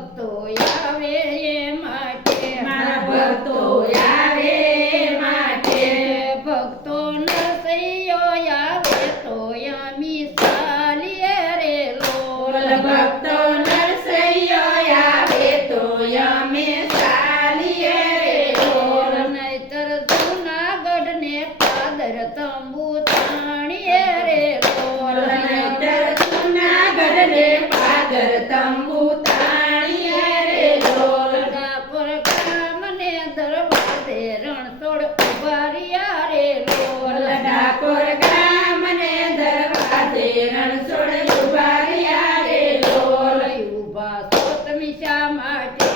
ભક્તો આવે એ માટે મારા ભક્તો આવે માટે ભક્તો નરસૈયો આવે તો યમી ચાલીએ રે લોલ ભક્તો નરસૈયો આવે તો અમે ચાલીએ રે લોલ નહીતર જૂનાગઢ ને પાદર તંબુ તાણીએ રે લોલ નહીતર જૂનાગઢ ને પાદર તંબુ તાણીએ રે લોલ ડાકોર ગામ ને દરવાજે રણછોડ ઉભા રહ્યા રે લોલ ડાકોર ગામ ને દરવાજે રણછોડ ઉભા રહ્યા રે લોલ ઉભા છો તમે શા માટે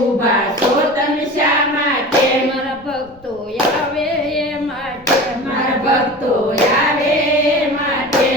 ઉભા છો તમે શા માટે મારા ભક્તો આવે એ માટે મારા ભક્તો આવે માટે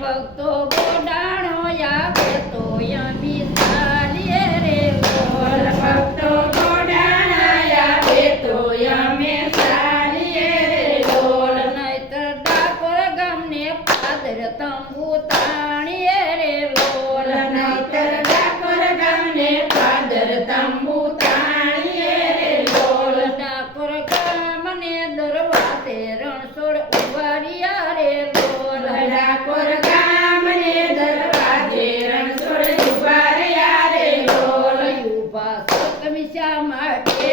ભક્તો ગોડાણો આવે તો યમી ચાલીએ રે લોલ ભક્તો ગોડાણા આવે તો અમે ચાલીએ રે લોલ નહીતર ડાકોર ગામને પાદર તંબુ તાણીએ રે લોલ નહીતર ડાકોર ગામને પાદર તંબુ તાણીએ રે લોલ ડાકોર ગામને દરવાજે રણછોડ ઉભા રહ્યા રે લોલ ડાકોર ગામને દરવાજે રણછોડ ઉભા રહ્યા રે લોલ ઉભા છો તમે શા માટે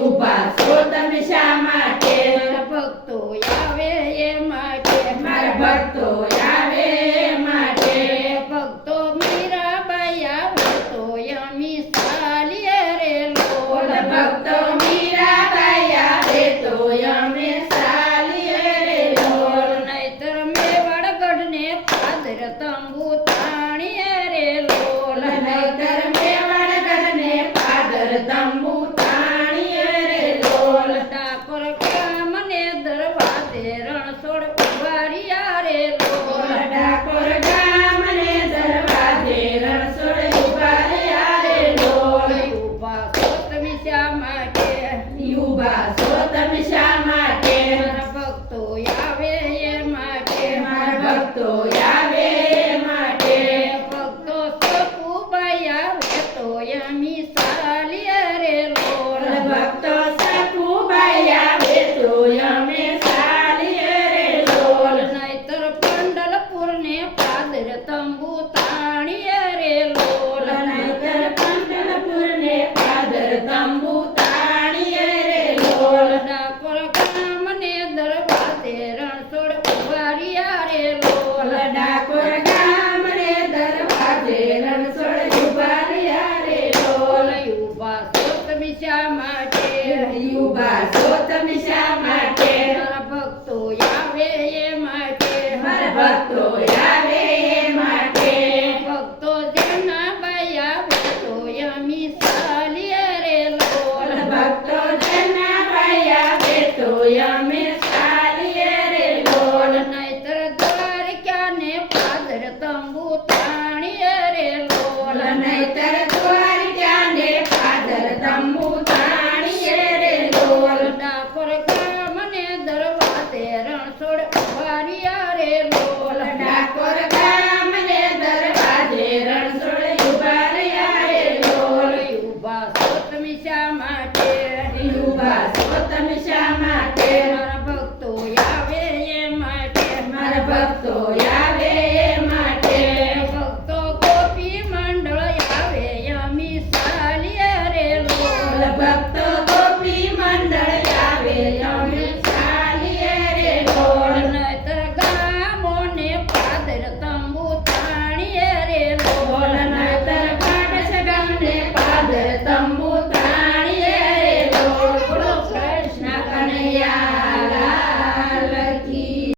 ઉભા છો તમે શા માટે મારા ભક્તો આવે એ માટે મારા ભક્તો આવે માટે ભક્તો મીરાબાઈ આવે તો યમી ચાલીએ રે લોલ ભક્તો મીરાબાઈ આવે તો અમે ચાલીએ રે લોલ નહીતર મેવાડગઢ ને પાદર તંબુ તાણીએ રે લોલ નહીતર મેવાડગઢ ને પાદર તંબુ તાણીએ રે લોલ ડાકોર ગામ ને દરવાજે રણછોડ ઉભા રહ્યા રે લોલ ડાકોર ગામ ને દરવાજે રણછોડ ઉભા રહ્યા રે લોલ ઉભા છો તમે શા માટે ઉભા છો તમે શા માટે મારા ભક્તો આવે એ માટે મારા ભક્તો આવે માટે ભક્તો સકુબાઈ આવે તો યમી ચાલીએ રે લોલ ભક્તો સકુબાઈ આવે તો અમે ચાલીએ રે લોલ નહીતર પંડલપુર ને પાદર તંબુ તાણીએ રે લોલ નહીતર પંઢરપુર ને પાદર તંબુ તાણીએ રે લોલ ડાકોર ગામ ને દરવાજે રણછોડ ઉભા રહ્યા રે લોલ ડાકોર ગામ ને દરવાજે રણછોડ ઉભા રહ્યા રે લોલ ઉભા છો તમે શા માટે ઉભા છો તમે શા માટે મારા ભક્તો આવે એ માટે મારા ભક્તો આવે એ માટે ભક્તો જેના બાઈ આવે તો યમી ચાલીએ રે લોલ ભક્તો જના ભાઈ આવે તો અમે